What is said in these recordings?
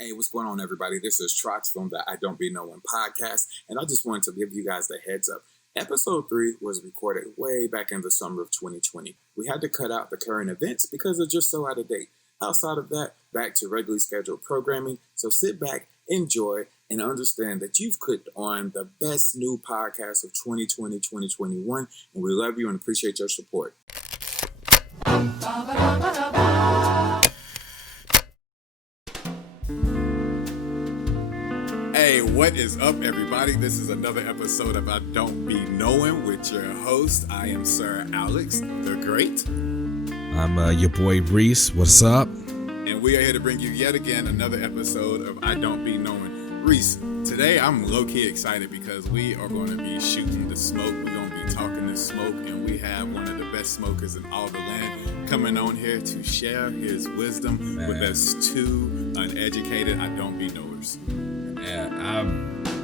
Hey, what's going on, everybody? This is Trox from the IDontBeKnowing podcast, and I just wanted to give you guys the heads up. Episode 3 was recorded way back in the summer of 2020. We had to cut out the current events because they're just so out of date. Outside of that, back to regularly scheduled programming. So sit back, enjoy, and understand that you've clicked on the best new podcast of 2020-2021, and we love you and appreciate your support. Hey, what is up, everybody? This is another episode of I Don't Be Knowing with your host. I am Sir Alex, the Great. I'm your boy Reese. What's up? And we are here to bring you yet again another episode of I Don't Be Knowing. Reese, today I'm low-key excited because we are going to be shooting the smoke. We're going to be talking the smoke, and we have one of the best smokers in all the land coming on here to share his wisdom with us two uneducated I Don't Be Knowers. Yeah,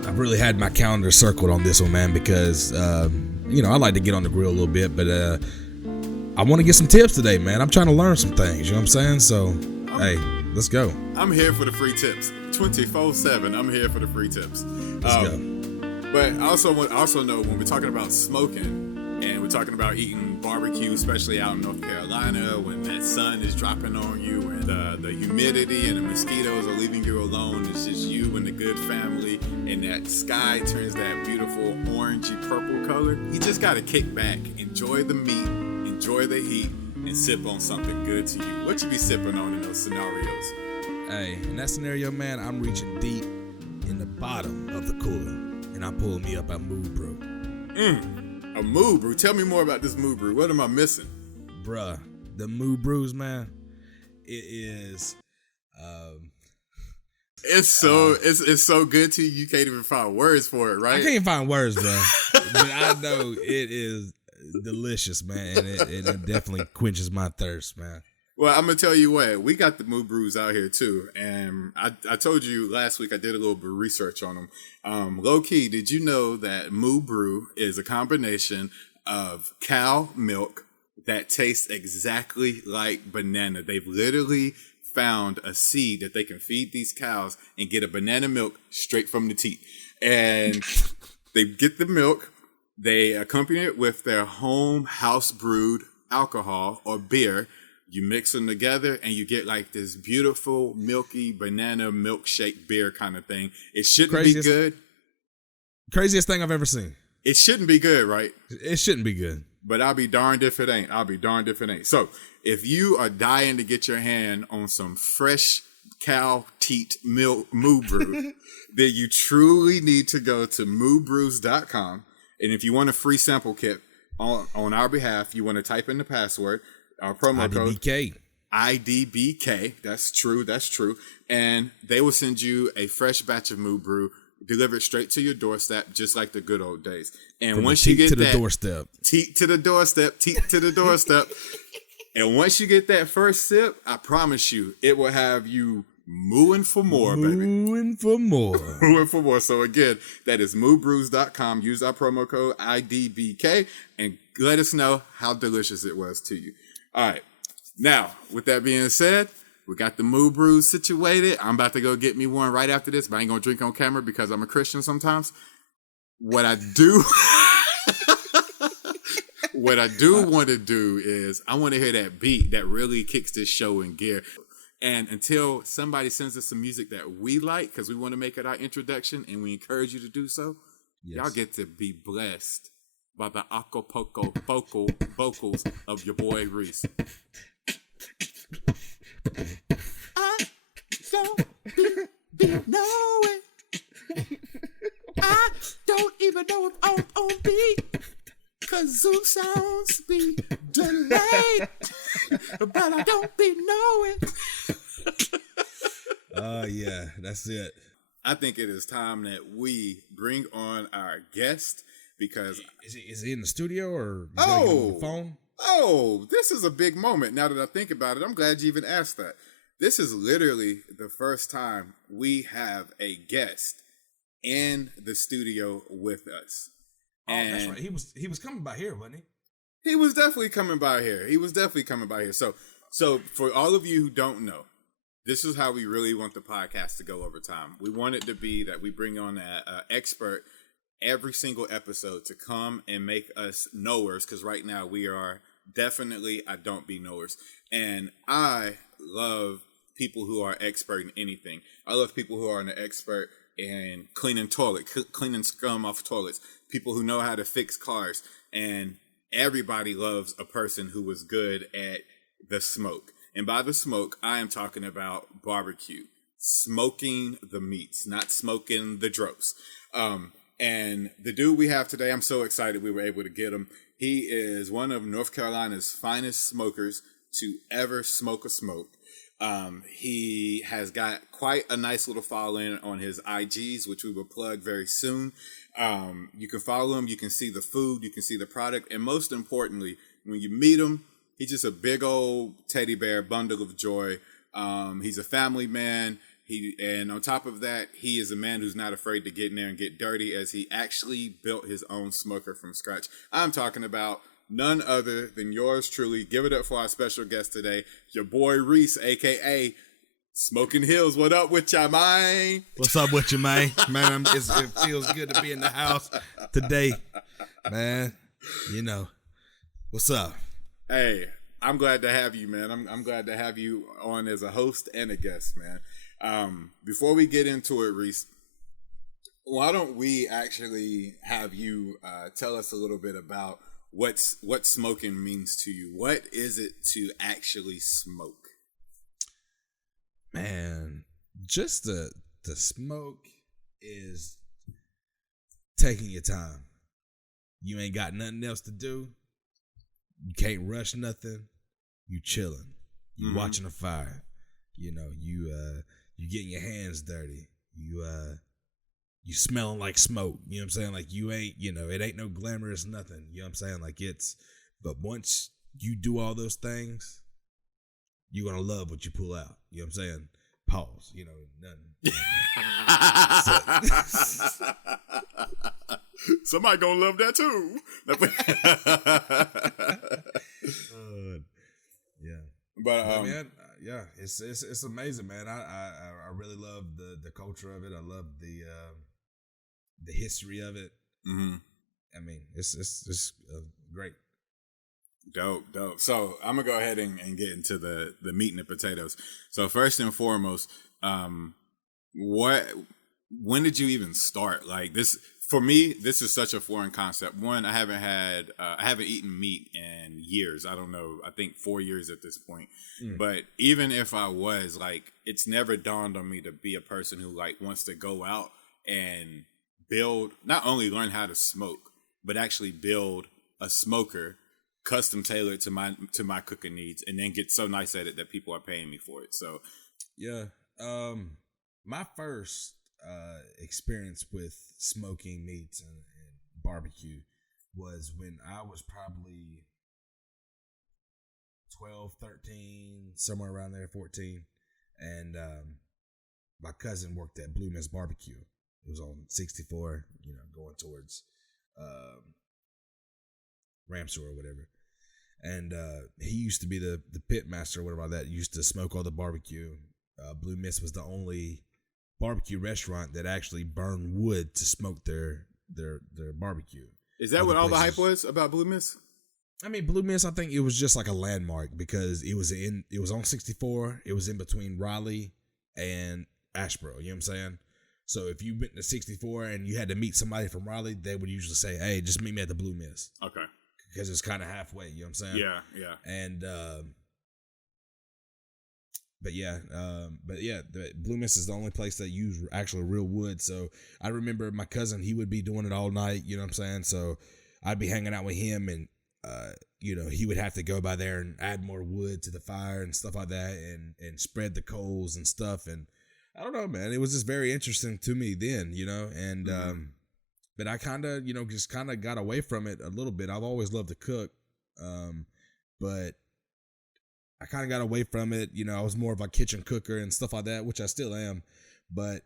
I've really had my calendar circled on this one, man, because I like to get on the grill a little bit, but I want to get some tips today, man. I'm trying to learn some things, you know what I'm saying? So, hey, let's go. I'm here for the free tips. 24/7, I'm here for the free tips. Let's go. But I also know when we're talking about smoking and we're talking about eating barbecue, especially out in North Carolina, when that sun is dropping on you and the humidity and the mosquitoes are leaving you alone, it's just you and the good family, and that sky turns that beautiful orangey purple color. You just got to kick back, enjoy the meat, enjoy the heat, and sip on something good to you. What you be sipping on in those scenarios? Hey, in that scenario, man, I'm reaching deep in the bottom of the cooler, and I'm pulling me up a MooBrew. A MooBrew? Tell me more about this MooBrew. What am I missing? Bruh, the MooBrews, man, it is... It's so good to you. You can't even find words for it, right? I can't find words, bro. But I know it is delicious, man, and it definitely quenches my thirst, man. Well, I'm gonna tell you what, we got the MooBrews out here too, and I told you last week I did a little bit of research on them. Low key, did you know that MooBrew is a combination of cow milk that tastes exactly like banana? They've literally found a seed that they can feed these cows and get a banana milk straight from the teat. And they get the milk, they accompany it with their home house brewed alcohol or beer. You mix them together and you get like this beautiful milky banana milkshake beer kind of thing. It shouldn't be good. Craziest thing I've ever seen. It shouldn't be good, right? It shouldn't be good. But I'll be darned if it ain't. So if you are dying to get your hand on some fresh cow teat milk MooBrew, then you truly need to go to MooBrews.com. And if you want a free sample kit on our behalf, you want to type in the password, our promo code IDBK. That's true. And they will send you a fresh batch of MooBrew delivered straight to your doorstep, just like the good old days. And From once you get that teat to the doorstep. And once you get that first sip, I promise you, it will have you mooing for more, baby. Mooing for more. So again, that is MooBrews.com. Use our promo code IDBK and let us know how delicious it was to you. All right. Now, with that being said, we got the MooBrews situated. I'm about to go get me one right after this, but I ain't going to drink on camera because I'm a Christian sometimes. What I do want to do is I want to hear that beat that really kicks this show in gear. And until somebody sends us some music that we like, because we want to make it our introduction and we encourage you to do so, Y'all get to be blessed by the acapulco vocals of your boy Reese. I don't be knowing. I don't even know if I'm on beat. Cause Zoom sounds be delayed. But I don't be knowing. Yeah, that's it. I think it is time that we bring on our guest because... Is he in the studio or on the phone? Oh, this is a big moment. Now that I think about it, I'm glad you even asked that. This is literally the first time we have a guest in the studio with us. Oh, that's right. He was coming by here, wasn't he? He was definitely coming by here. So for all of you who don't know, this is how we really want the podcast to go over time. We want it to be that we bring on an expert every single episode to come and make us knowers, because right now we are definitely I don't be knowers. And I love people who are expert in anything. I love people who are an expert in cleaning cleaning scum off toilets, people who know how to fix cars, and everybody loves a person who was good at the smoke. And by the smoke, I am talking about barbecue, smoking the meats, not smoking the drops. And the dude we have today, I'm so excited we were able to get him. He is one of North Carolina's finest smokers to ever smoke a smoke. He has got quite a nice little following on his IGs, which we will plug very soon. You can follow him. You can see the food. You can see the product. And most importantly, when you meet him, he's just a big old teddy bear bundle of joy. He's a family man. And on top of that, he is a man who's not afraid to get in there and get dirty, as he actually built his own smoker from scratch. I'm talking about none other than yours truly. Give it up for our special guest today, your boy Reese, aka Smoking Hills. What up with ya, man? What's up with you, man? Man, it feels good to be in the house today, man. You know, what's up? Hey, I'm glad to have you, man. I'm glad to have you on as a host and a guest, man. Before we get into it, Reese, why don't we actually have you tell us a little bit about what smoking means to you? What is it to actually smoke? Man, just the smoke is taking your time. You ain't got nothing else to do. You can't rush nothing. You chilling. You watching a fire. You know, you getting your hands dirty. You smelling like smoke. You know what I'm saying? Like you ain't, it ain't no glamorous nothing. You know what I'm saying? Like but once you do all those things, you're gonna love what you pull out. You know what I'm saying? Pause. Nothing. Somebody gonna love that too. Yeah. But man, yeah, it's amazing, man. I really love the culture of it. I love the history of it. Mm-hmm. I mean, it's great. Dope. So I'm gonna go ahead and get into the meat and the potatoes. So first and foremost, when did you even start? Like this, for me, this is such a foreign concept. One, I haven't eaten meat in years. I don't know. I think 4 years at this point. But even if I was, like, it's never dawned on me to be a person who like wants to go out and build, not only learn how to smoke, but actually build a smoker custom tailored to my cooking needs, and then get so nice at it that people are paying me for it. So yeah, my first experience with smoking meats and barbecue was when I was probably 12, 13, somewhere around there, 14, and my cousin worked at Blue Miss Barbecue. It was on 64, going towards Ramsey or whatever. And he used to be the pit master or whatever that used to smoke all the barbecue. Blue Miss was the only barbecue restaurant that actually burned wood to smoke their barbecue. Is that what all the hype was about Blue Miss? I mean, Blue Miss, I think it was just like a landmark because it was on 64. It was in between Raleigh and Asheboro. You know what I'm saying? So if you went to 64 and you had to meet somebody from Raleigh, they would usually say, "Hey, just meet me at the Blue Miss." Okay. Because it's kind of halfway. You know what I'm saying? Yeah. And the Blue Miss is the only place that use actual real wood. So I remember my cousin, he would be doing it all night. You know what I'm saying? So I'd be hanging out with him, and he would have to go by there and add more wood to the fire and stuff like that, and spread the coals and stuff. And I don't know, man, it was just very interesting to me then, and but I kind of, just kind of got away from it a little bit. I've always loved to cook, but I kind of got away from it. I was more of a kitchen cooker and stuff like that, which I still am, but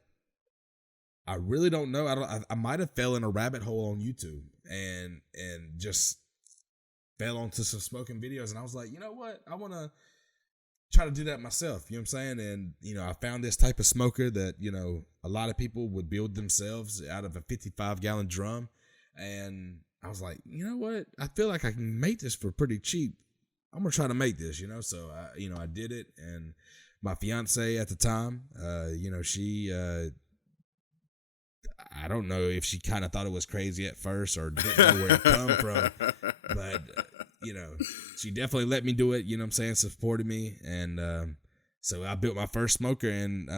I really don't know. I might have fell in a rabbit hole on YouTube and just fell onto some smoking videos, and I was like, you know what? try to do that myself. You know what I'm saying? And, I found this type of smoker that, a lot of people would build themselves out of a 55-gallon drum. And I was like, you know what? I feel like I can make this for pretty cheap. I'm going to try to make this, So, I did it. And my fiance at the time, she, I don't know if she kind of thought it was crazy at first or didn't know where it come from. But, she definitely let me do it, supported me. And so I built my first smoker, and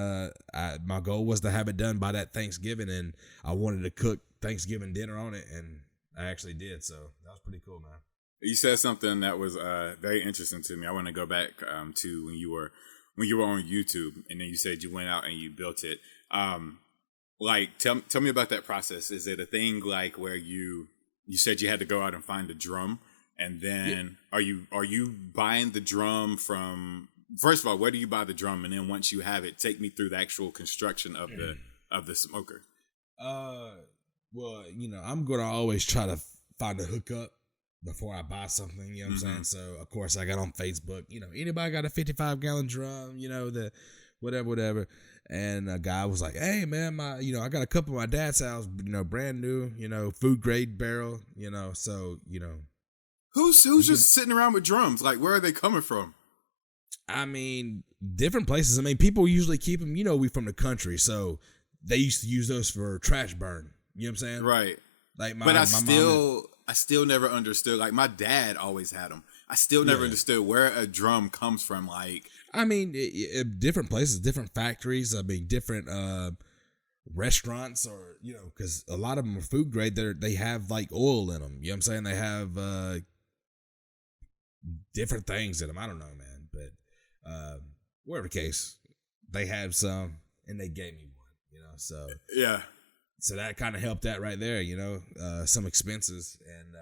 my goal was to have it done by that Thanksgiving, and I wanted to cook Thanksgiving dinner on it, and I actually did. So that was pretty cool, man. You said something that was very interesting to me. I want to go back to when you were on YouTube, and then you said you went out and you built it. Tell me about that process. Is it a thing like where you said you had to go out and find a drum, and then are you buying the drum from? First of all, where do you buy the drum, and then once you have it, take me through the actual construction of the smoker. Well, I'm gonna always try to find a hookup before I buy something. You know what I'm saying? So of course I got on Facebook. Anybody got a 55-gallon drum? The whatever. And a guy was like, "Hey man, I got a couple of my dad's house, brand new, food grade barrel, so Who's just sitting around with drums? Like, where are they coming from? I mean, different places. I mean, people usually keep them, we from the country, so they used to use those for trash burn. You know what I'm saying? Right. Like I still never understood. Like, my dad always had them. I still never understood where a drum comes from. Like, I mean, different places, different factories. I mean, different restaurants, or because a lot of them are food grade. They have like oil in them. You know what I'm saying? They have different things in them. I don't know, man, but whatever the case, they have some, and they gave me one. So yeah. So that kind of helped out right there. Some expenses and.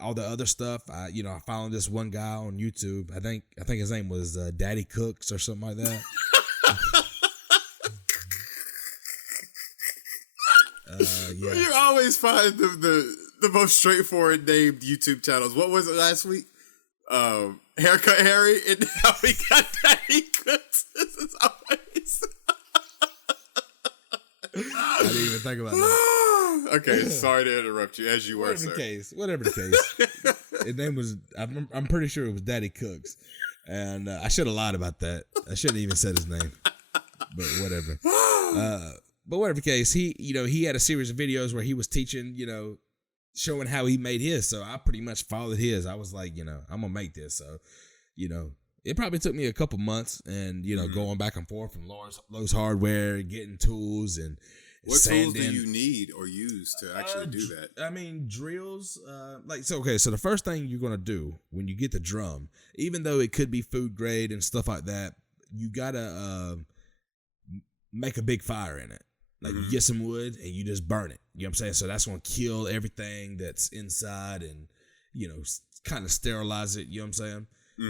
All the other stuff, I followed this one guy on YouTube. I think his name was Daddy Cooks or something like that. Well, you always find the most straightforward named YouTube channels. What was it last week? Haircut Harry, and now we got Daddy Cooks. This is always. I didn't even think about that. Okay, sorry to interrupt you, as you were, sir. Whatever the case. His name was, I'm pretty sure it was Daddy Cooks. And I should have lied about that. I shouldn't even said his name. But whatever. But whatever the case, he had a series of videos where he was teaching, showing how he made his. So I pretty much followed his. I was like, I'm going to make this. So, it probably took me a couple months and, going back and forth from Lowe's Hardware, getting tools and what tools do you need or use to actually do that? I mean, drills. So the first thing you're going to do when you get the drum, even though it could be food grade and stuff like that, you got to make a big fire in it. Like you get some wood and you just burn it. You know what I'm saying? So that's going to kill everything that's inside and, kind of sterilize it. You know what I'm saying?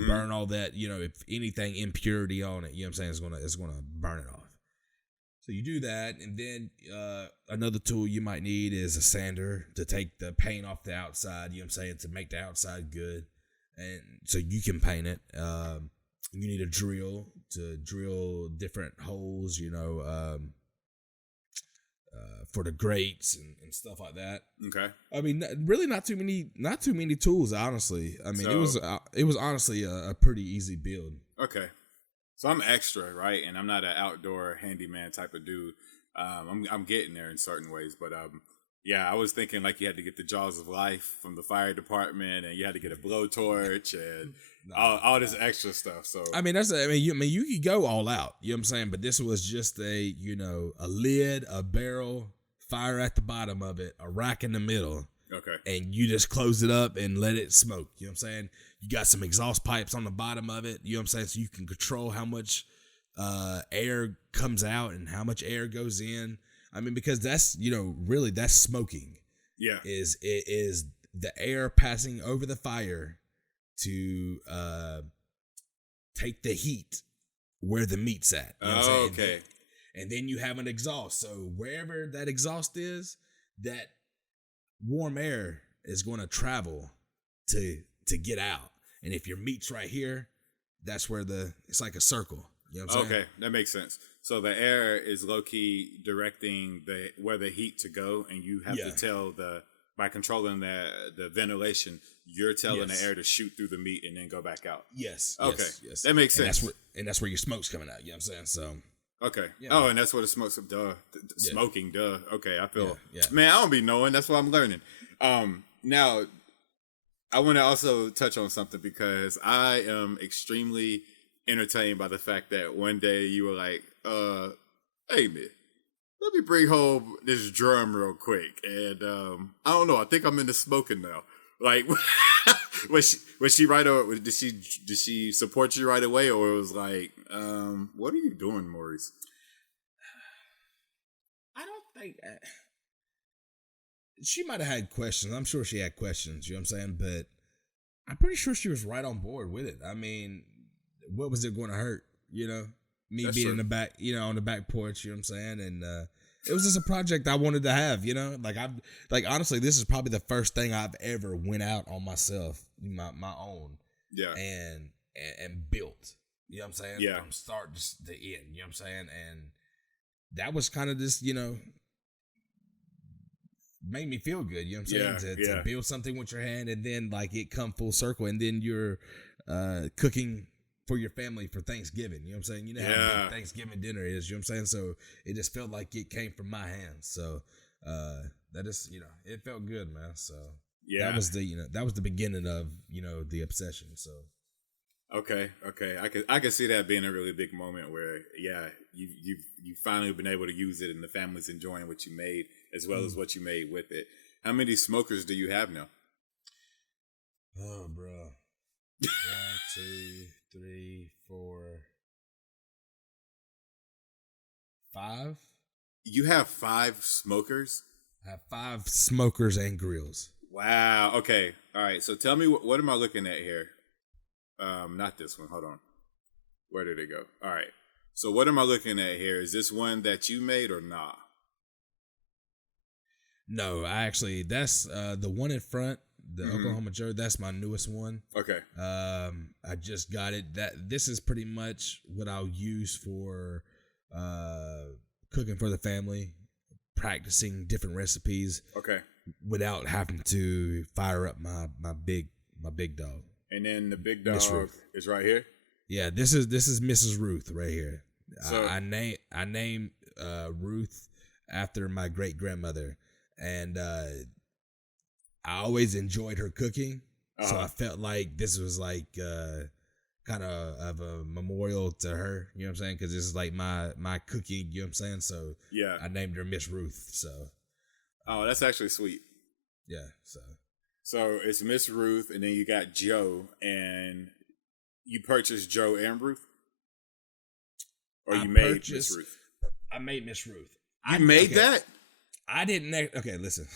Burn all that, if anything impurity on it, you know what I'm saying, it's gonna burn it off. So you do that, and then another tool you might need is a sander to take the paint off the outside, you know what I'm saying, to make the outside good. And so you can paint it. You need a drill to drill different holes, for the grates and stuff like that. Okay. I mean, really not too many tools, honestly. I mean, it was honestly a pretty easy build. Okay. So I'm extra, right? And I'm not an outdoor handyman type of dude. I'm getting there in certain ways, but I was thinking like you had to get the jaws of life from the fire department, and you had to get a blowtorch and all this extra stuff. So you could go all out. You know what I'm saying? But this was just a lid, a barrel, fire at the bottom of it, a rack in the middle. Okay. And you just close it up and let it smoke. You know what I'm saying? You got some exhaust pipes on the bottom of it. You know what I'm saying? So you can control how much air comes out and how much air goes in. I mean, because that's, really that's smoking. Yeah. Is the air passing over the fire to take the heat where the meat's at. You know what I'm saying? Okay. And then you have an exhaust. So wherever that exhaust is, that warm air is going to travel to get out. And if your meat's right here, that's where it's like a circle. You know what I'm saying? Okay, that makes sense. So the air is low key directing where the heat to go, and you have to tell by controlling the ventilation, you're telling the air to shoot through the meat and then go back out. Yes. Okay. Yes. That makes sense. That's where your smoke's coming out. You know what I'm saying? So. Okay. Yeah. Oh, and that's where the smoke's duh. Smoking, duh. Okay, I feel. Yeah. Man, I don't be knowing. That's what I'm learning. Now, I want to also touch on something because I am extremely entertained by the fact that one day you were like, hey man, let me bring home this drum real quick. And I don't know, I think I'm into smoking now. Like was she right away? Did she support you right away, or it was like, what are you doing, Maurice? I don't think she might have had questions. I'm sure she had questions, you know what I'm saying? But I'm pretty sure she was right on board with it. I mean, what was it going to hurt? You know, me That's being true. in the back, you know, on the back porch, you know what I'm saying? And it was just a project I wanted to have, you know? Like honestly, this is probably the first thing I've ever went out on myself, my own. Yeah. And built. You know what I'm saying? Yeah. From start to end, you know what I'm saying? And that was kind of just, you know, made me feel good, you know what I'm saying? To build something with your hand and then like it come full circle and then you're cooking for your family for Thanksgiving, you know what I'm saying? You know how big Thanksgiving dinner is, you know what I'm saying? So it just felt like it came from my hands. So that is, you know, it felt good, man. So that was the beginning of, you know, the obsession. So Okay. I could see that being a really big moment where you've finally been able to use it and the family's enjoying what you made as well as what you made with it. How many smokers do you have now? Oh, bro. 1, 2, 3, 4, 5. You have 5 smokers? I have 5 smokers and grills. Wow. Okay. All right. So tell me, what am I looking at here? Not this one. Hold on. Where did it go? All right. So what am I looking at here? Is this one that you made or nah? No, that's the one in front, the Oklahoma Joe. That's my newest one. Okay. I just got it. This is pretty much what I'll use for cooking for the family, practicing different recipes. Okay. Without having to fire up my big dog. And then the big dog is right here. Yeah, this is Mrs. Ruth right here. So, I named Ruth after my great grandmother, and I always enjoyed her cooking. So I felt like this was like kind of a memorial to her. You know what I'm saying? Because this is like my cooking. You know what I'm saying? So yeah, I named her Miss Ruth. So that's actually sweet. Yeah. So it's Miss Ruth, and then you got Joe, and you purchased Joe and Ruth, or you made Miss Ruth. I made Miss Ruth. You made that? I didn't. Okay, listen.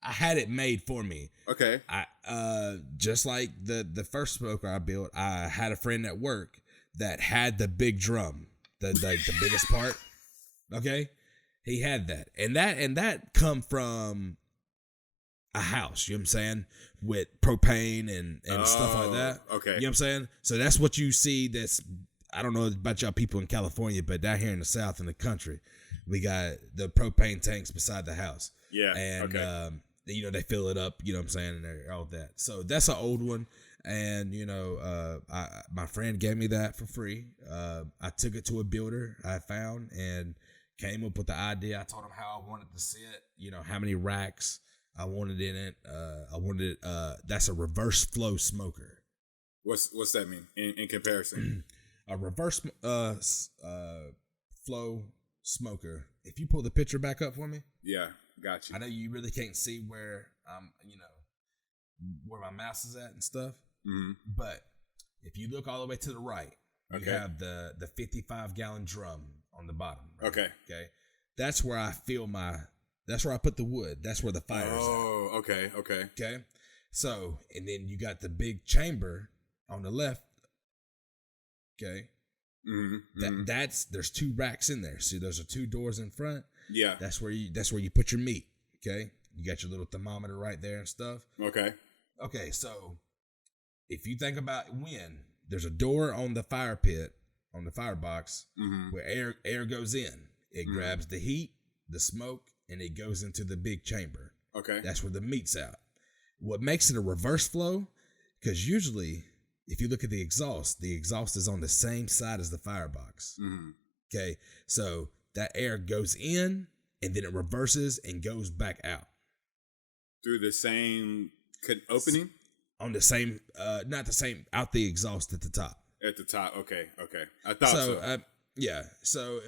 I had it made for me. Okay. I just like the first smoker I built, I had a friend at work that had the big drum, the biggest part. Okay, he had that, and that come from a house, you know what I'm saying, with propane and stuff like that. Okay. You know what I'm saying? So that's what you see. I don't know about y'all people in California, but down here in the South in the country, we got the propane tanks beside the house. Yeah. And, you know, they fill it up, you know what I'm saying, and all that. So that's an old one. And, you know, my friend gave me that for free. I took it to a builder I found and came up with the idea. I told him how I wanted to see it, you know, how many racks I wanted in it. That's a reverse flow smoker. What's that mean in comparison? A reverse flow smoker. If you pull the picture back up for me. Yeah, got you. I know you really can't see where where my mouse is at and stuff. Mm-hmm. But if you look all the way to the right, you have the 55-gallon drum on the bottom. Right? Okay. That's where I that's where I put the wood. That's where the fire is at. Oh, okay. Okay. So, and then you got the big chamber on the left. Okay. Mm-hmm. There's 2 racks in there. See, those are 2 doors in front. Yeah. That's where you put your meat. Okay. You got your little thermometer right there and stuff. Okay. So if you think about when there's a door on the fire pit, on the firebox, where air goes in. It grabs the heat, the smoke, and it goes into the big chamber. Okay. That's where the meat's out. What makes it a reverse flow, because usually, if you look at the exhaust is on the same side as the firebox. Okay, so that air goes in, and then it reverses and goes back out. Through the same opening? On the same, not the same, out the exhaust at the top. At the top, okay. I thought so. Yeah, so,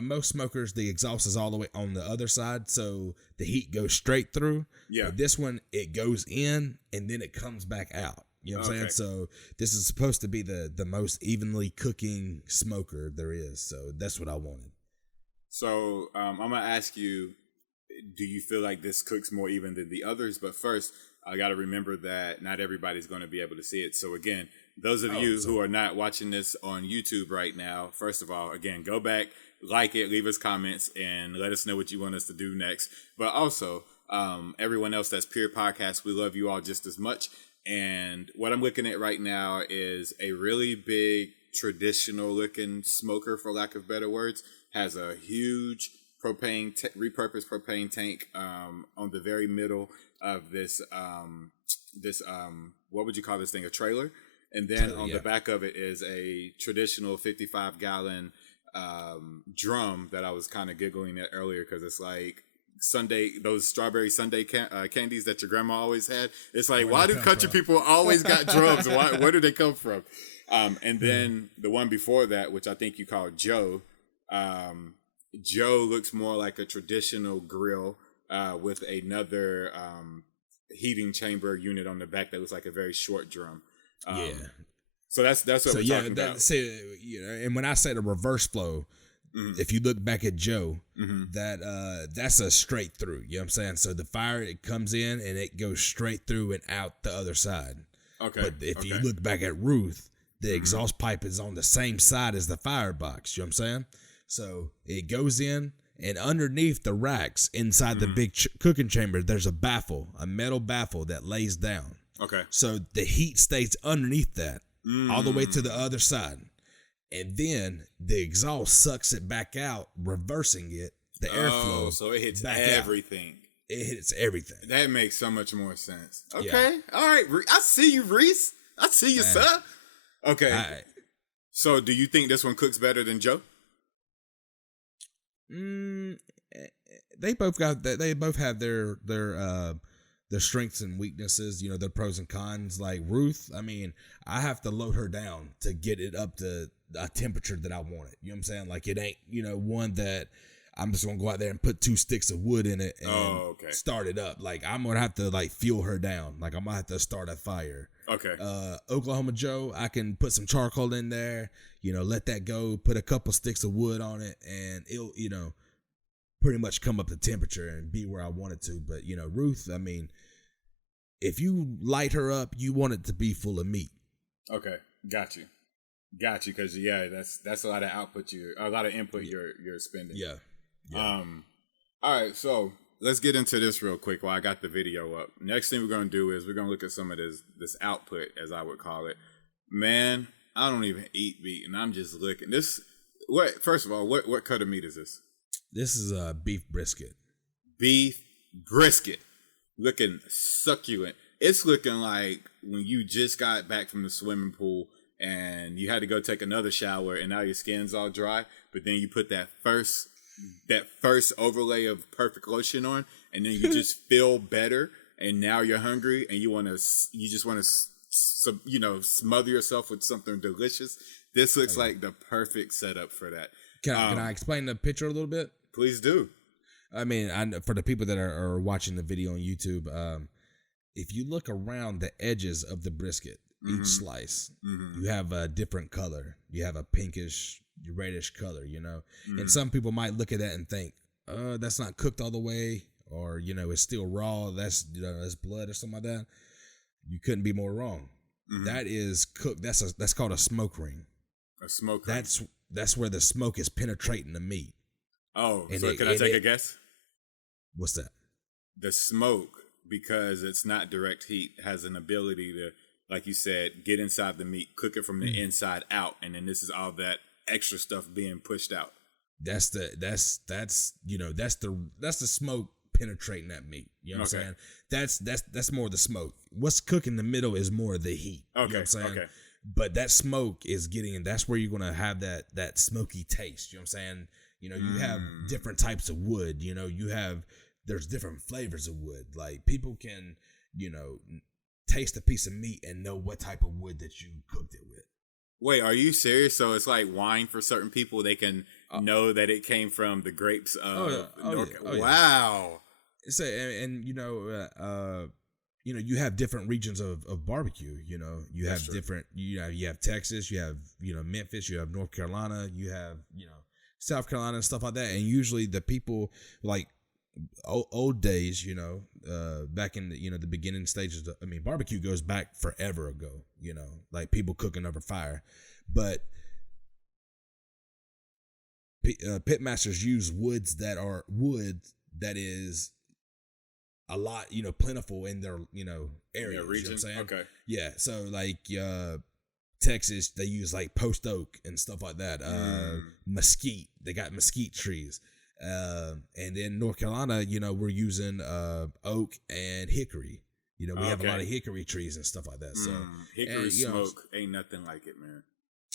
most smokers, the exhaust is all the way on the other side, so the heat goes straight through. Yeah. But this one, it goes in, and then it comes back out. You know what I'm saying? So this is supposed to be the most evenly cooking smoker there is, so that's what I wanted. So I'm going to ask you, do you feel like this cooks more even than the others? But first, I got to remember that not everybody's going to be able to see it. So again, those of you who are not watching this on YouTube right now, first of all, again, go back, like it, leave us comments, and let us know what you want us to do next. But also, everyone else that's Peer Podcast, we love you all just as much. And what I'm looking at right now is a really big traditional looking smoker, for lack of better words. Has a huge repurposed propane tank on the very middle of this what would you call this thing, a trailer? And then on the back of it is a traditional 55-gallon drum that I was kind of giggling at earlier, because it's like those strawberry Sunday candies that your grandma always had. It's like, why do country people always got drums? Where do they come from? And then the one before that, which I think you call Joe, Joe looks more like a traditional grill with another heating chamber unit on the back that looks like a very short drum. So that's what we're talking about. And when I say the reverse flow, if you look back at Joe, that's a straight through. You know what I'm saying? So the fire, it comes in and it goes straight through and out the other side. Okay. But if you look back at Ruth, the exhaust pipe is on the same side as the firebox. You know what I'm saying? So it goes in, and underneath the racks inside the big cooking chamber, there's a metal baffle that lays down. Okay. So the heat stays underneath that all the way to the other side. And then the exhaust sucks it back out, reversing it, the airflow. So it hits everything. It hits everything. That makes so much more sense. Okay. Yeah. All right. I see you, Reese. I see you, sir. Okay. Right. So do you think this one cooks better than Joe? They both have their strengths and weaknesses, their pros and cons. Like Ruth, I mean, I have to load her down to get it up to a temperature that I want it. You know what I'm saying? Like it ain't, one that I'm just gonna go out there and put 2 sticks of wood in it and start it up. Like I'm gonna have to fuel her down. Like I'm gonna have to start a fire. Okay. Oklahoma Joe, I can put some charcoal in there, let that go, put a couple sticks of wood on it, and it'll, pretty much come up to temperature and be where I want it to. But, Ruth, I mean, if you light her up, you want it to be full of meat. Okay. Got you. Cause that's a lot of output a lot of input you're spending. Yeah. All right. So let's get into this real quick while I got the video up. Next thing we're going to do is we're going to look at some of this output, as I would call it. Man, I don't even eat meat, and I'm just looking. First of all, what cut of meat is this? This is a beef brisket. Beef brisket. Looking succulent. It's looking like when you just got back from the swimming pool and you had to go take another shower and now your skin's all dry, but then you put that first overlay of perfect lotion on, and then you just feel better, and now you're hungry and you just want to smother yourself with something delicious. This looks like the perfect setup for that. Can I explain the picture a little bit? Please do. I mean, for the people that are watching the video on YouTube, if you look around the edges of the brisket, each slice, you have a different color. You have a pinkish, reddish color, And some people might look at that and think, that's not cooked all the way, or, it's still raw. That's, that's blood or something like that. You couldn't be more wrong. That is cooked. That's called a smoke ring. A smoke ring. That's where the smoke is penetrating the meat. Oh, so can I take a guess? What's that? The smoke, because it's not direct heat, has an ability like you said, get inside the meat, cook it from the inside out, and then this is all that extra stuff being pushed out. That's the smoke penetrating that meat. You know what I'm saying? That's more the smoke. What's cooking in the middle is more the heat. Okay. You know what I'm saying? Okay. But that smoke is that's where you're gonna have that smoky taste. You know what I'm saying? You know, you have different types of wood. You know, there's different flavors of wood. Like people can, you know, taste a piece of meat and know what type of wood that you cooked it with. Wait, are you serious? So it's like wine for certain people. They can know that it came from the grapes of North. Wow. So and you you have different regions of barbecue. You know, you have different. You have Texas. You have Memphis. You have North Carolina. You have South Carolina and stuff like that. And usually the people like old days, back in the beginning stages. I mean, barbecue goes back forever ago. Like people cooking over fire, but pitmasters use wood that is a lot, plentiful in their, area. Region. You know what I'm saying? Okay. Yeah. So like, Texas, they use like post oak and stuff like that. Mesquite, they got mesquite trees. And then North Carolina, we're using oak and hickory. We have a lot of hickory trees and stuff like that. So hickory smoke ain't nothing like it, man.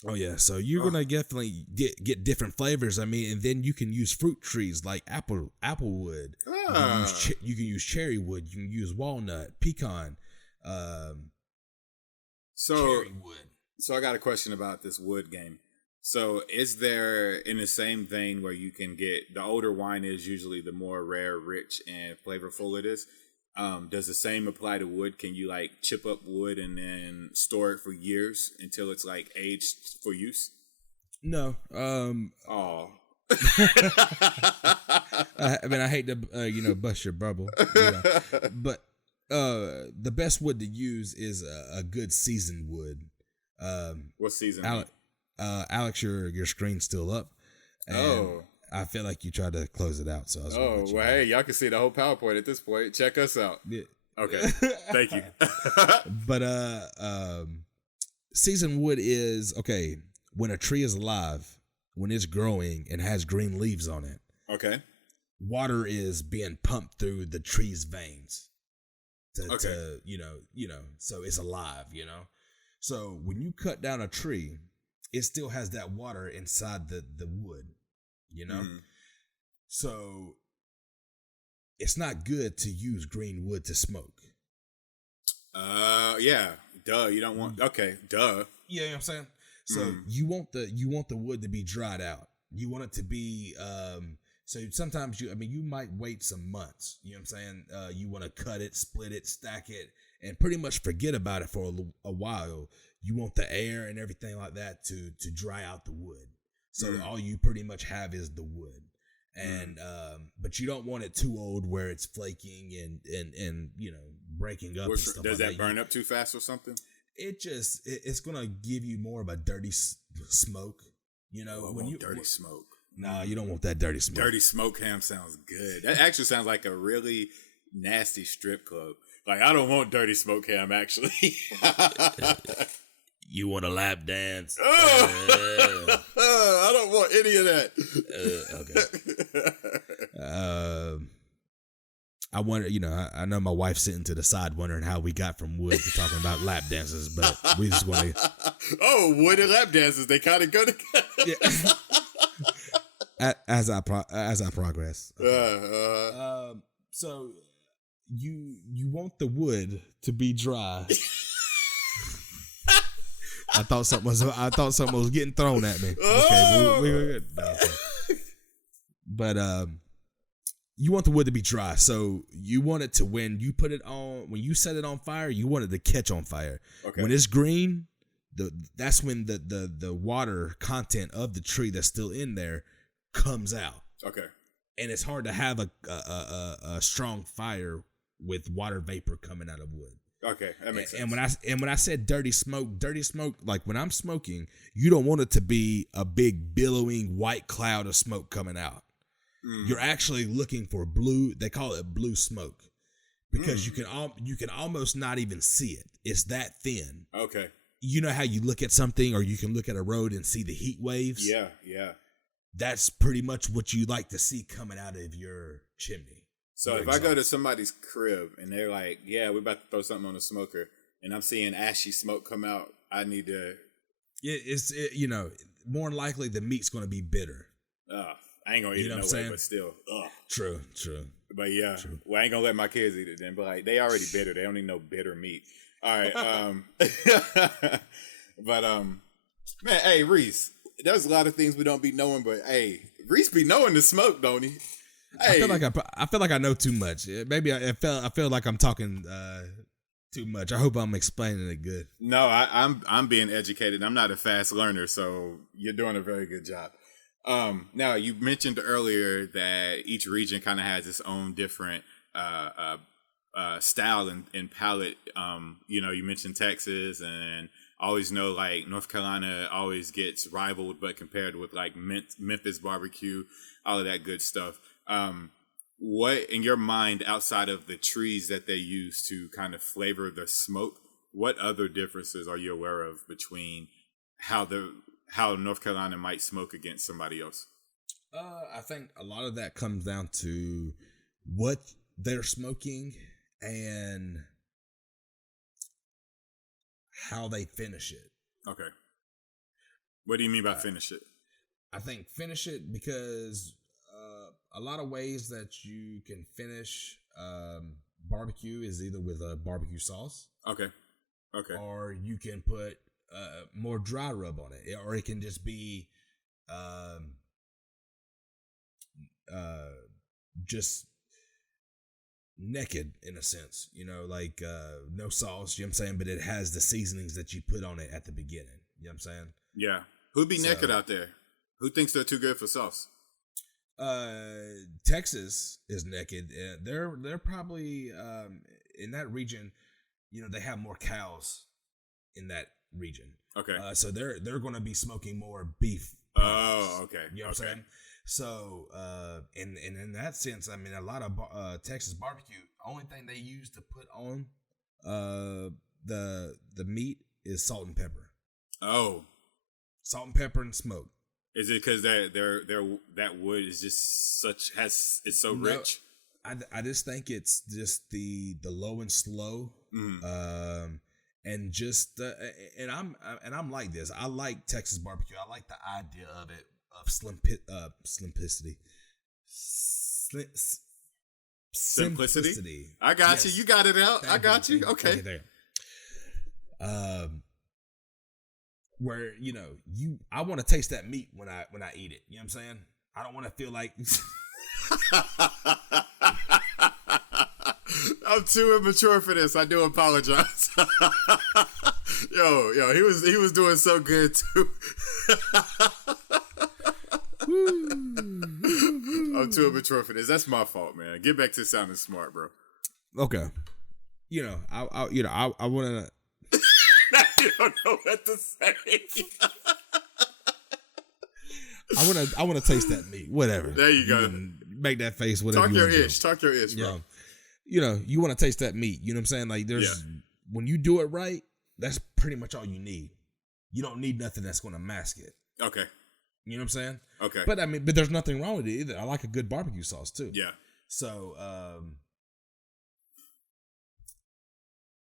Oh yeah, so you're gonna definitely get different flavors. I mean, and then you can use fruit trees like applewood. You can use cherry wood. You can use walnut, pecan, cherry wood. So I got a question about this wood game. So is there, in the same vein where you can get, the older wine is usually the more rare, rich, and flavorful it is, does the same apply to wood? Can you like chip up wood and then store it for years until it's like aged for use? No. Oh. I mean, I hate to bust your bubble, but the best wood to use is a good seasoned wood. What season? Alex, your screen's still up. And I feel like you tried to close it out. So I was hey, y'all can see the whole PowerPoint at this point. Check us out. Yeah. Okay. Thank you. But seasoned wood is when a tree is alive, when it's growing and has green leaves on it. Okay. Water is being pumped through the tree's veins to so it's alive, So when you cut down a tree, it still has that water inside the wood, So it's not good to use green wood to smoke. Yeah. Duh. You don't want, duh. Yeah, you know what I'm saying? So you want the wood to be dried out. You want it to be, so sometimes you might wait some months, you know what I'm saying? You want to cut it, split it, stack it, and pretty much forget about it for a while. You want the air and everything like that to dry out the wood. So all you pretty much have is the wood. And but you don't want it too old where it's flaking and breaking up and stuff does like that burn up too fast or something? It's gonna give you more of a dirty smoke. Dirty smoke. Nah, you don't want that dirty smoke. Dirty smoke ham sounds good. That actually sounds like a really nasty strip club. Like, I don't want dirty smoke ham, actually. You want a lap dance? I don't want any of that. Okay. I wonder, I know my wife's sitting to the side wondering how we got from wood to talking about lap dances, but we just want to. Wood and lap dances, they kind of go together. Yeah. As I progress. Okay. So you want the wood to be dry. I thought something was getting thrown at me. Okay, we were good. No, okay. But you want the wood to be dry, so you want it to when you set it on fire, you want it to catch on fire. Okay. When it's green, that's when the water content of the tree that's still in there comes out. Okay. And it's hard to have a strong fire with water vapor coming out of wood. Okay, that makes sense. And when I said dirty smoke, like when I'm smoking, you don't want it to be a big billowing white cloud of smoke coming out. You're actually looking for blue. They call it blue smoke. because you can almost not even see it. It's that thin. Okay. You know how you look at something, or you can look at a road and see the heat waves? Yeah. That's pretty much what you like to see coming out of your chimney. So if I go to somebody's crib and they're like, yeah, we're about to throw something on the smoker, and I'm seeing ashy smoke come out, I need to... It's more than likely the meat's going to be bitter. I ain't going to eat it no way, but still. True. But yeah, well, I ain't going to let my kids eat it then. But like, they already bitter. They don't need no bitter meat. All right. But, man, hey, Reese, there's a lot of things we don't be knowing, but hey, Reese be knowing the smoke, don't he? Hey. I feel like I know too much. Maybe I feel like I'm talking too much. I hope I'm explaining it good. No, I'm being educated. I'm not a fast learner, so you're doing a very good job. Now you mentioned earlier that each region kind of has its own different style and palate. You mentioned Texas, and I always know like North Carolina always gets rivaled, but compared with like Memphis barbecue, all of that good stuff. What in your mind, outside of the trees that they use to kind of flavor the smoke, what other differences are you aware of between how North Carolina might smoke against somebody else? I think a lot of that comes down to what they're smoking and how they finish it. Okay. What do you mean by finish it? I think finish it because a lot of ways that you can finish barbecue is either with a barbecue sauce. Okay. Or you can put more dry rub on it, or it can just be just naked in a sense, like no sauce, you know what I'm saying, but it has the seasonings that you put on it at the beginning, you know what I'm saying? Yeah. Who'd be naked out there? Who thinks they're too good for sauce? Texas is naked. They're probably in that region, they have more cows in that region. Okay. So they're going to be smoking more beef. Oh, okay. You know what I'm saying? So, and in that sense, I mean, a lot of Texas barbecue, only thing they use to put on the meat is salt and pepper. Oh. Salt and pepper and smoke. Is it because that wood is just it's so rich? I just think it's just the low and slow, and just and I'm like this. I like Texas barbecue. I like the idea of it, of simplicity. Simplicity. I got you. You got it out. I got you. Okay. Where I want to taste that meat when I eat it. You know what I'm saying? I don't want to feel like I'm too immature for this. I do apologize. Yo, he was doing so good too. I'm too immature for this. That's my fault, man. Get back to sounding smart, bro. Okay. I want to. You don't know what to say. I want to taste that meat. Whatever. There you go. Make that face. Whatever. Talk your ish. Talk your ish, bro. You want to taste that meat. You know what I'm saying? Like when you do it right, that's pretty much all you need. You don't need nothing that's going to mask it. Okay. You know what I'm saying? Okay. But there's nothing wrong with it either. I like a good barbecue sauce too. Yeah. So,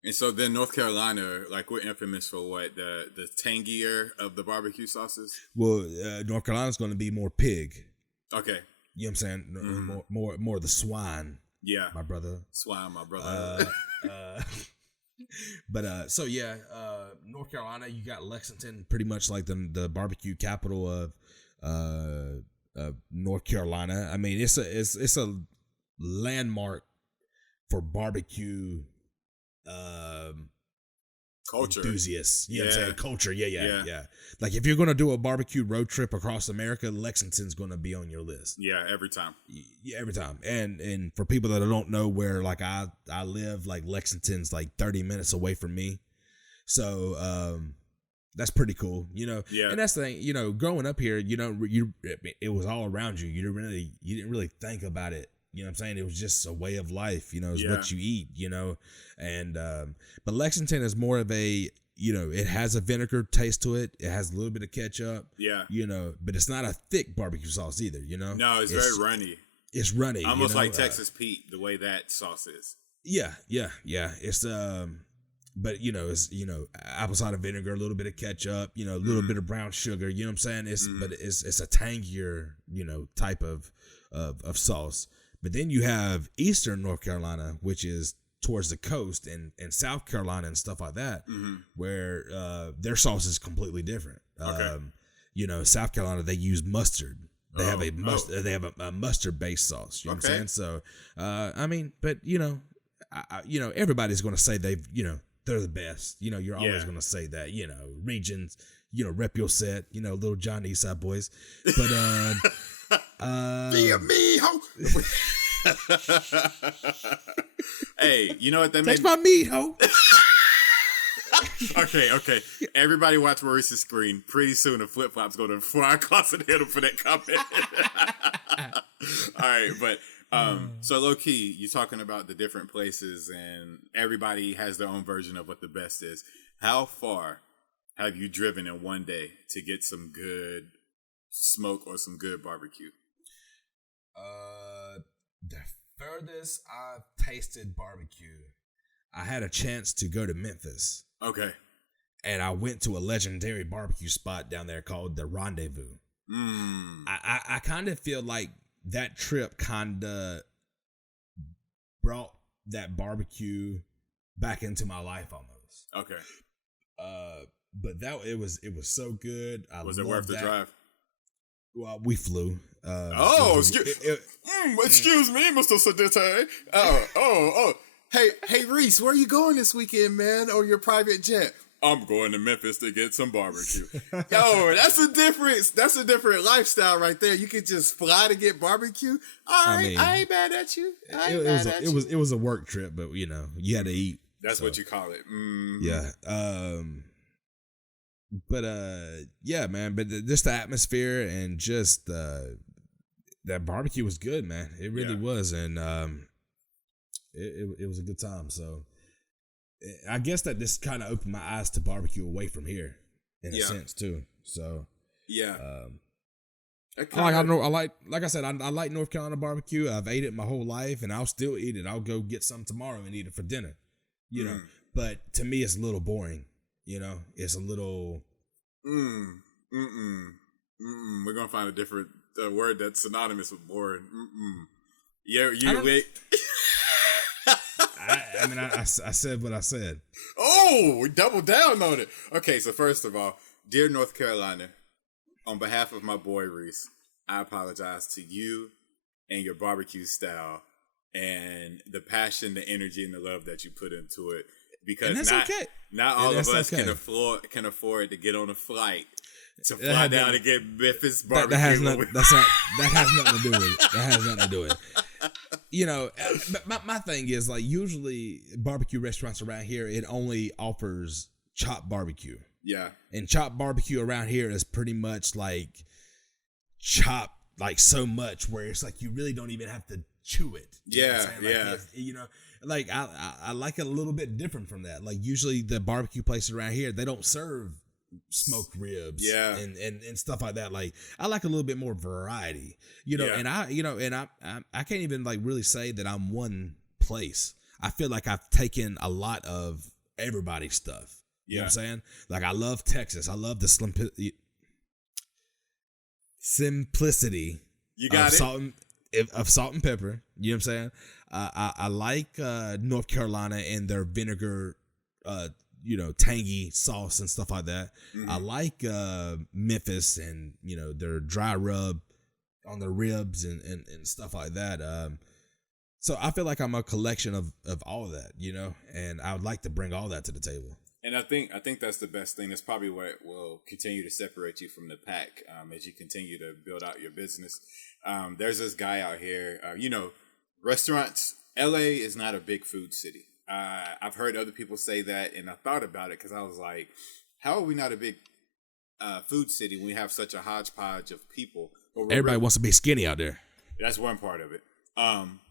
and so then North Carolina, like we're infamous for what? The tangier of the barbecue sauces? Well, North Carolina's going to be more pig. Okay. You know what I'm saying? Mm-hmm. More the swine. Yeah. My brother. Swine, my brother. But so yeah, North Carolina, you got Lexington, pretty much like the barbecue capital of North Carolina. I mean, it's a landmark for barbecue culture enthusiasts. You know what I'm saying? Culture. Yeah. Like if you're gonna do a barbecue road trip across America, Lexington's gonna be on your list. Yeah, every time. Yeah, every time. And for people that don't know where like I live, like Lexington's like 30 minutes away from me. So that's pretty cool, Yeah. And that's the thing, growing up here, it was all around you. You didn't really think about it, You know what I'm saying? It was just a way of life, you know, it's what you eat, you know. And but Lexington is more of a, you know, it has a vinegar taste to it. It has a little bit of ketchup. Yeah. You know, but it's not a thick barbecue sauce either, you know? No, it's very runny. It's runny. Almost like Texas Pete, the way that sauce is. Yeah. It's but you know, it's, you know, apple cider vinegar, a little bit of ketchup, you know, a little bit of brown sugar, you know what I'm saying? It's but it's a tangier, you know, type of sauce. But then you have Eastern North Carolina, which is towards the coast, and South Carolina and stuff like that, where their sauce is completely different. Okay. You know, South Carolina, they use mustard. They have a mustard based sauce. You know what I'm saying? So, I mean, but you know, you know, everybody's going to say they're the best. You know, you're always going to say that. You know, regions. You know, rep your set. You know, Little John Eastside Boys. But dear me, ho. Hey, you know what that means? Take my meat, ho. Okay. Everybody watch Maurice's screen. Pretty soon the flip-flop's going to fly across and hit him for that comment. All right, but so low-key, you're talking about the different places and everybody has their own version of what the best is. How far have you driven in one day to get some good smoke or some good barbecue? The furthest I've tasted barbecue, I had a chance to go to Memphis. Okay. And I went to a legendary barbecue spot down there called the Rendezvous. I kind of feel like that trip kind of brought that barbecue back into my life almost. Okay. But it was so good. Was it worth the drive? Well, we flew. Excuse me, Mr. Sedite. Oh. Hey, Reese, where are you going this weekend, man? On your private jet? I'm going to Memphis to get some barbecue. Yo, that's a different lifestyle right there. You could just fly to get barbecue. All right, I mean, I ain't mad at you. It was a work trip, but you know, you had to eat. That's what you call it. Yeah. But yeah, man. But just the atmosphere and just that barbecue was good, man. It really was, and it was a good time. So I guess that this kind of opened my eyes to barbecue away from here, in a sense too. So I like North Carolina barbecue. I've ate it my whole life, and I'll still eat it. I'll go get some tomorrow and eat it for dinner. You know, but to me, it's a little boring. You know, it's a little. We're gonna find a different word that's synonymous with boring. Yeah, you wait. I said what I said. Oh, we doubled down on it. Okay, so first of all, dear North Carolina, on behalf of my boy Reese, I apologize to you and your barbecue style and the passion, the energy, and the love that you put into it. Because not all of us can afford to get on a flight to fly down to get Memphis barbecue. That has nothing to do with it. That has nothing to do with it. You know, my thing is, like, usually barbecue restaurants around here, it only offers chopped barbecue. Yeah. And chopped barbecue around here is pretty much like chopped like so much where it's like you really don't even have to chew it. You know, like I like it a little bit different from that. Like usually the barbecue places around here, they don't serve smoked ribs and stuff like that. Like I like a little bit more variety, you know, and I can't even like really say that I'm one place. I feel like I've taken a lot of everybody's stuff. You know what I'm saying? Like I love Texas. I love the simplicity of salt and pepper. You know what I'm saying? I like North Carolina and their vinegar, tangy sauce and stuff like that. I like Memphis and, their dry rub on their ribs and stuff like that. So I feel like I'm a collection of all of that, and I would like to bring all that to the table. And I think that's the best thing. That's probably what will continue to separate you from the pack as you continue to build out your business. There's this guy out here, restaurants. LA is not a big food city. I've heard other people say that, and I thought about it because I was like, how are we not a big food city when we have such a hodgepodge of people? Everybody wants to be skinny out there. That's one part of it.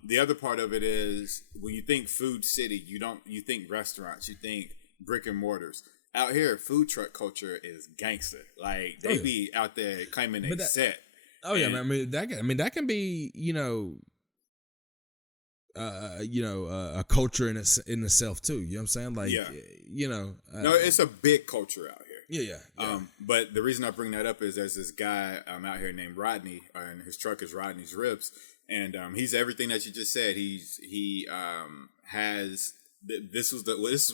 The other part of it is when you think food city, you think restaurants, you think brick and mortars. Out here, food truck culture is gangster. Like they be out there claiming they set. Oh yeah, man. That can be a culture in itself too. You know what I'm saying? Like no, it's a big culture out here. Yeah. But the reason I bring that up is there's this guy out here named Rodney, and his truck is Rodney's Ribs, and he's everything that you just said. He has. This is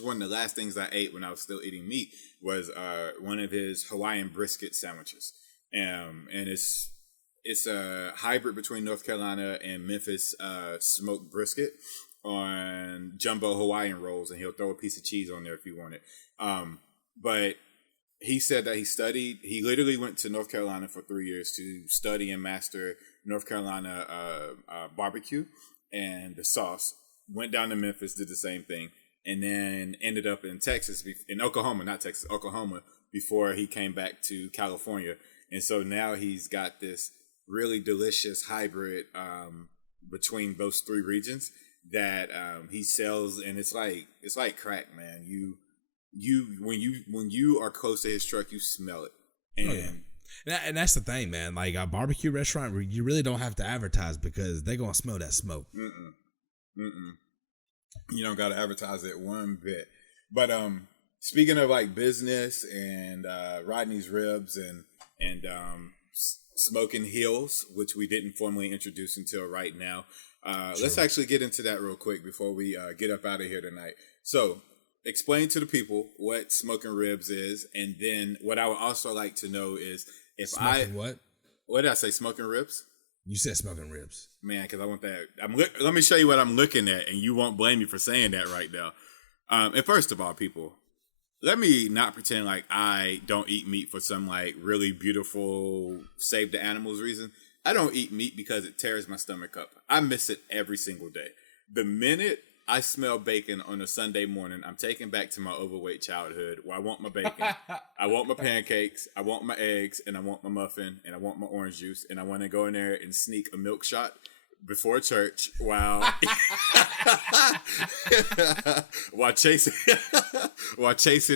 one of the last things I ate when I was still eating meat was one of his Hawaiian brisket sandwiches, and it's a hybrid between North Carolina and Memphis smoked brisket on jumbo Hawaiian rolls, and he'll throw a piece of cheese on there if you want it. But he said that he literally went to North Carolina for 3 years to study and master North Carolina barbecue and the sauce. Went down to Memphis, did the same thing, and then ended up in Oklahoma before he came back to California. And so now he's got this really delicious hybrid between those three regions that he sells, and it's like crack, man. When you are close to his truck, you smell it. And that's the thing, man. Like a barbecue restaurant, you really don't have to advertise because they're gonna smell that smoke. You don't got to advertise it one bit. But speaking of like business and Rodney's Ribs and Smoking Hills, which we didn't formally introduce until right now, let's actually get into that real quick before we get up out of here tonight. So explain to the people what Smoking Ribs is, and then what I would also like to know is what did I say? Smoking Ribs? You said Smoking Ribs. Man, because I want that. Let me show you what I'm looking at, and you won't blame me for saying that right now. And first of all, people, let me not pretend like I don't eat meat for some like really beautiful save the animals reason. I don't eat meat because it tears my stomach up. I miss it every single day. The minute I smell bacon on a Sunday morning, I'm taken back to my overweight childhood where I want my bacon, I want my pancakes, I want my eggs, and I want my muffin, and I want my orange juice, and I want to go in there and sneak a milk shot before church while chasing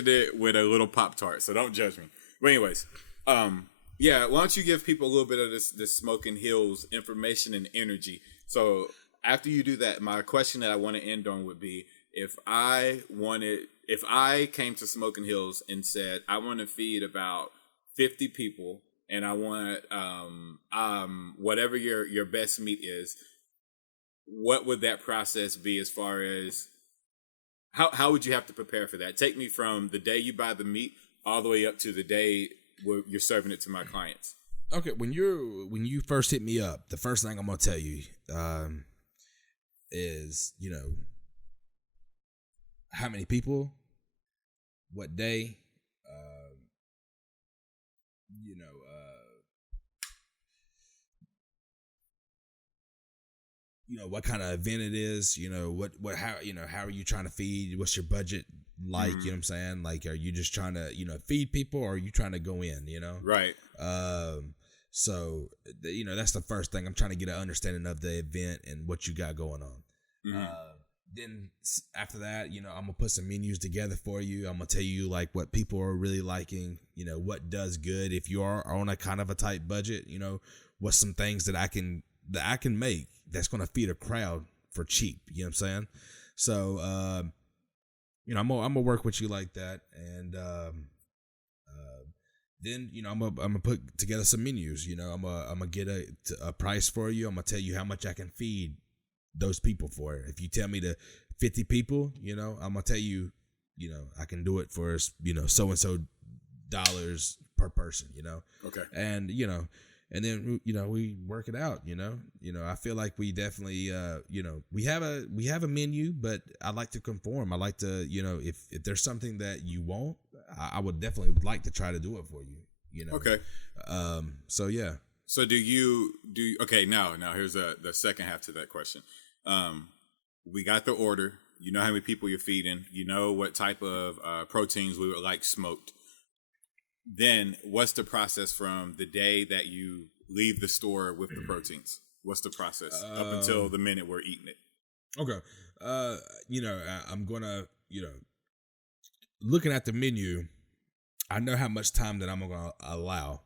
it with a little Pop-Tart. So don't judge me. But anyways, why don't you give people a little bit of this Smoking Hills information and energy? So after you do that, my question that I want to end on would be if I came to Smoking Hills and said I want to feed about 50 people and I want whatever your best meat is, what would that process be as far as how would you have to prepare for that? Take me from the day you buy the meat all the way up to the day where you're serving it to my clients. Okay, when you first hit me up, the first thing I'm gonna tell you is, how many people, what day, what kind of event it is, how are you trying to feed, what's your budget like, you know what I'm saying? Like, are you just trying to, feed people, or are you trying to go in, Right. So, that's the first thing. I'm trying to get an understanding of the event and what you got going on. Then after that, I'm going to put some menus together for you. I'm going to tell you like what people are really liking, what does good. If you are on a kind of a tight budget, what's some things that I can make that's going to feed a crowd for cheap. You know what I'm saying? So, I'm going to work with you like that. And, then, I'm gonna put together some menus. I'm gonna get a price for you. I'm gonna tell you how much I can feed those people for. If you tell me to 50 people, I'm gonna tell you, I can do it for, so and so dollars per person. Okay. And and then we work it out. I feel like we definitely we have a menu, but I like to conform. I like to if there's something that you want, I would definitely like to try to do it for you. Okay. So yeah. So do you okay? Now here's the second half to that question. We got the order. You know how many people you're feeding. You know what type of proteins we would like smoked. Then what's the process from the day that you leave the store with the proteins? What's the process up until the minute we're eating it? Okay. I'm gonna, looking at the menu, I know how much time that I'm gonna allow.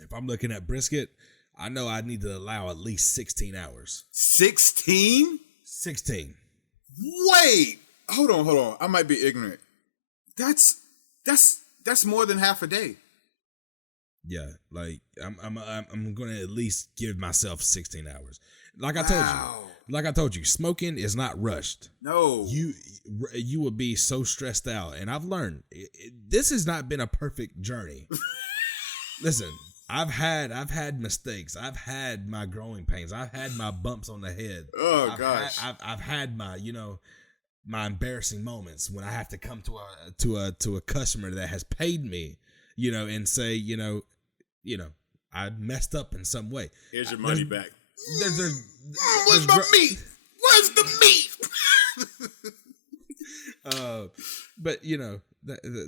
If I'm looking at brisket, I know I need to allow at least 16 hours. 16? 16. Wait, hold on. I might be ignorant. That's more than half a day. Yeah, like I'm gonna at least give myself 16 hours. Like I told you, smoking is not rushed. No, you will be so stressed out, and I've learned this has not been a perfect journey. Listen, I've had mistakes. I've had my growing pains. I've had my bumps on the head. Oh gosh, I've had my my embarrassing moments when I have to come to a customer that has paid me, and say, I messed up in some way. Here's your money back. Where's my meat? Where's the meat? But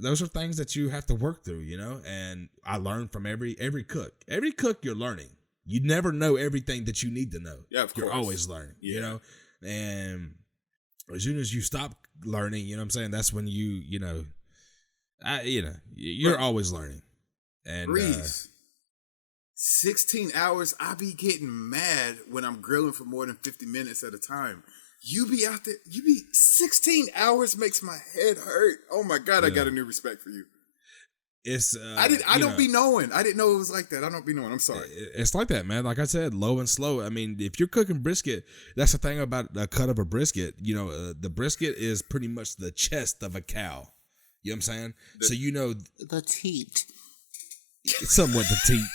those are things that you have to work through, and I learned from every cook. Every cook you're learning. You never know everything that you need to know. Yeah, of course. You're always learning, and as soon as you stop learning, what I'm saying, that's when you're always learning. And Reese, 16 hours, I be getting mad when I'm grilling for more than 50 minutes at a time. You be out there, 16 hours makes my head hurt. Oh my God, I got a new respect for you. It's I don't be knowing. I didn't know it was like that. I don't be knowing. I'm sorry. It's like that, man. Like I said, low and slow. I mean, if you're cooking brisket, that's the thing about a cut of a brisket. The brisket is pretty much the chest of a cow. You know what I'm saying? The teat. Somewhat the teat.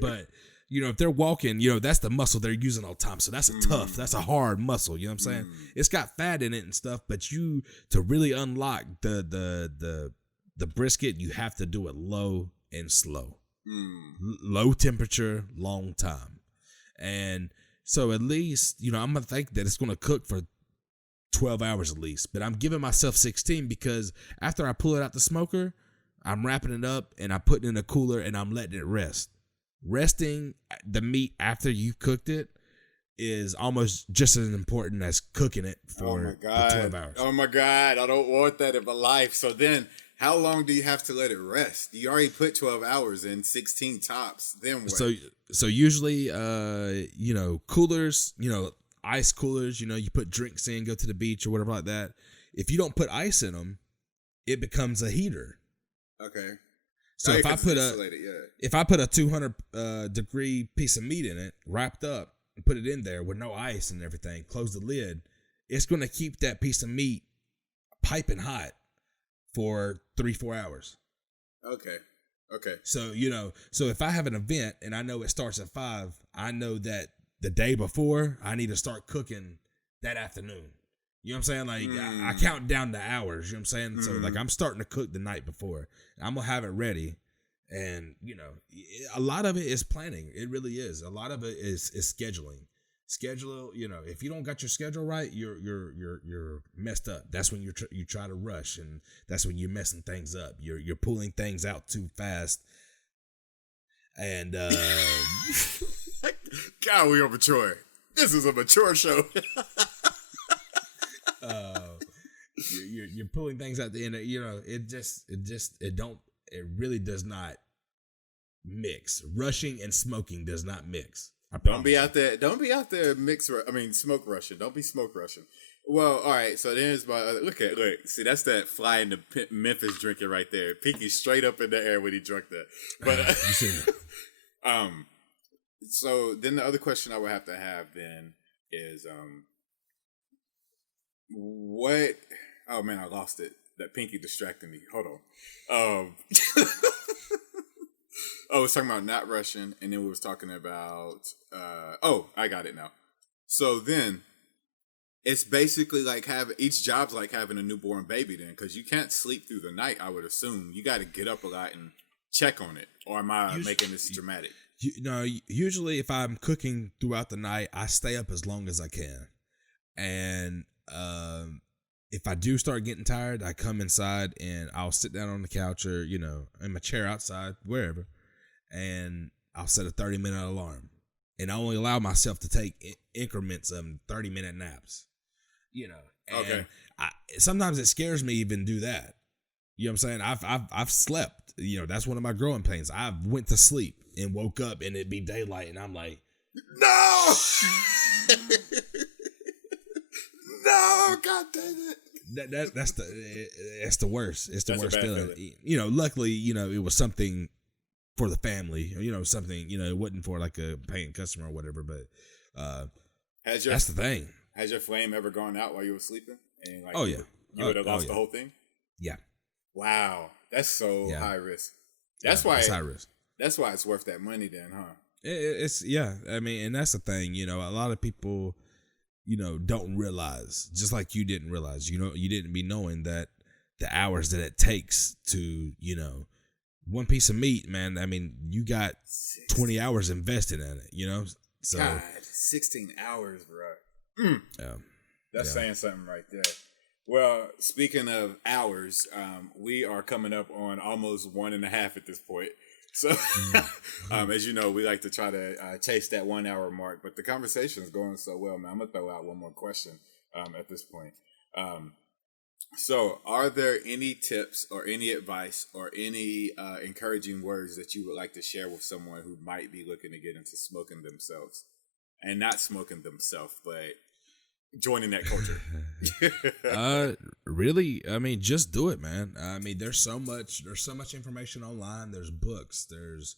But if they're walking, that's the muscle they're using all the time. So that's that's a hard muscle. You know what I'm saying? It's got fat in it and stuff. But to really unlock the brisket, you have to do it low and slow. Low temperature, long time. And so at least, I'm going to think that it's going to cook for 12 hours at least. But I'm giving myself 16 because after I pull it out the smoker, I'm wrapping it up and I put it in a cooler and I'm letting it rest. Resting the meat after you cooked it is almost just as important as cooking it for 12 hours. Oh my God, I don't want that in my life. So then how long do you have to let it rest? You already put 12 hours in, 16 tops. Then what? So usually, coolers, ice coolers, you put drinks in, go to the beach or whatever like that. If you don't put ice in them, it becomes a heater. Okay. So if I put a 200 degree piece of meat in it, wrapped up, and put it in there with no ice and everything, close the lid, it's going to keep that piece of meat piping hot for 3-4 hours. Okay. So, so if I have an event and I know it starts at 5, I know that the day before I need to start cooking that afternoon. You know what I'm saying? Like I count down the hours, you know what I'm saying? So like I'm starting to cook the night before. I'm going to have it ready. And, a lot of it is planning. It really is. A lot of it is scheduling. Schedule, if you don't got your schedule right, you're messed up. That's when you try to rush, and that's when you're messing things up. You're pulling things out too fast. And God, we are mature. This is a mature show. You're pulling things out the end. It really does not mix. Rushing and smoking does not mix. Don't be out there smoke rushing. Don't be smoke rushing. Well, all right. So there's look. See, that's that fly in the Memphis drinking right there. Pinky straight up in the air when he drank that. But so then the other question I would have to have then is what? Oh man, I lost it. That Pinky distracted me. Hold on. I was talking about not rushing, and then we was talking about I got it now. So then it's basically like each job's like having a newborn baby then, because you can't sleep through the night, I would assume. You got to get up a lot and check on it. Or am I making this dramatic? Usually if I'm cooking throughout the night, I stay up as long as I can. And if I do start getting tired, I come inside and I'll sit down on the couch or, in my chair outside, wherever, and I'll set a 30-minute alarm. and I only allow myself to take increments of 30-minute naps. And Okay. Sometimes it scares me even do that. You know what I'm saying? I've slept. That's one of my growing pains. I went to sleep and woke up and it'd be daylight, and I'm like, no, no, God dang it. That's the worst. It's the That's a worst bad feeling. Luckily, it was something for the family. Something. It wasn't for like a paying customer or whatever. But that's the thing. Has your flame ever gone out while you were sleeping? And Oh yeah, you would have lost the whole thing. Yeah. Wow, that's so high risk. That's It's high risk. That's why it's worth that money, then, huh? It's I mean, and that's the thing. A lot of people, don't realize, just like you didn't realize. You didn't be knowing that the hours that it takes to, one piece of meat, man. I mean, you got 20 hours invested in it. So God, 16 hours, bro. Yeah. That's saying something right there. Well, speaking of hours, we are coming up on almost 1.5 at this point. So, as you know, we like to try to chase that 1 hour mark, but the conversation is going so well, man. I'm going to throw out one more question at this point. So, are there any tips or any advice or any encouraging words that you would like to share with someone who might be looking to get into smoking themselves? And not smoking themselves, but joining that culture. Really, I mean, just do it, man. I mean, there's so much information online. There's books. There's,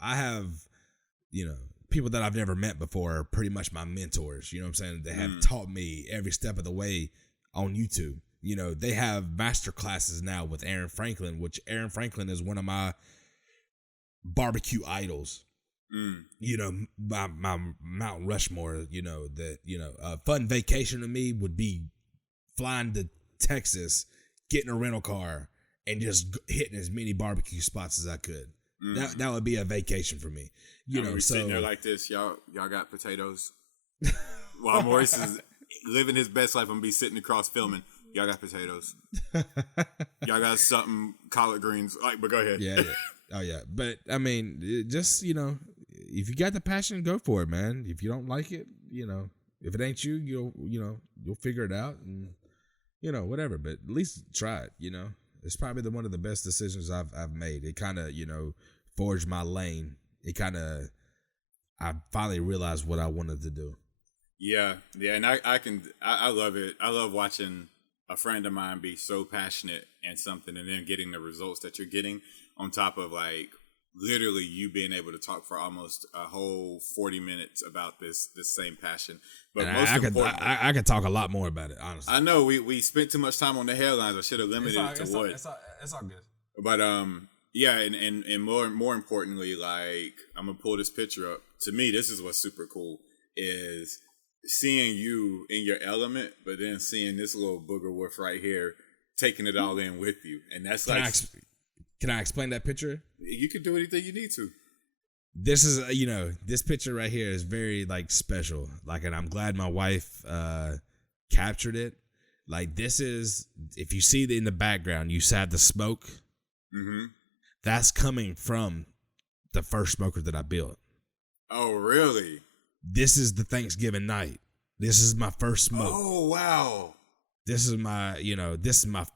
I have, people that I've never met before are pretty much my mentors. You know what I'm saying? They have taught me every step of the way on YouTube. They have master classes now with Aaron Franklin, which Aaron Franklin is one of my barbecue idols. My Mount Rushmore, a fun vacation to me would be flying to Texas, getting a rental car, and just hitting as many barbecue spots as I could. That would be a vacation for me. So sitting there like this, y'all got potatoes. While Maurice is living his best life, I'm gonna be sitting across filming. Y'all got potatoes. Y'all got something, collard greens. But go ahead. Yeah. Oh yeah, but I mean, just if you got the passion, go for it, man. If you don't like it, if it ain't you, you'll figure it out, and whatever. But at least try it. It's probably one of the best decisions I've made. It kind of forged my lane. I finally realized what I wanted to do. Yeah, and I love it. I love watching a friend of mine be so passionate in something and then getting the results that you're getting, on top of literally you being able to talk for almost a whole 40 minutes about this same passion. But and most importantly, I could talk a lot more about it, honestly. I know we spent too much time on the headlines. I should have limited it to what. It's all good. But yeah, and more importantly, I'm gonna pull this picture up. To me, this is what's super cool, is seeing you in your element, but then seeing this little booger wolf right here taking it all in with you, and that's Can I explain that picture? You can do anything you need to. This is, this picture right here is very special. And I'm glad my wife captured it. This is, if you see in the background, you have the smoke. Mm-hmm. That's coming from the first smoker that I built. Oh, really? This is the Thanksgiving night. This is my first smoke. Oh, wow. This is my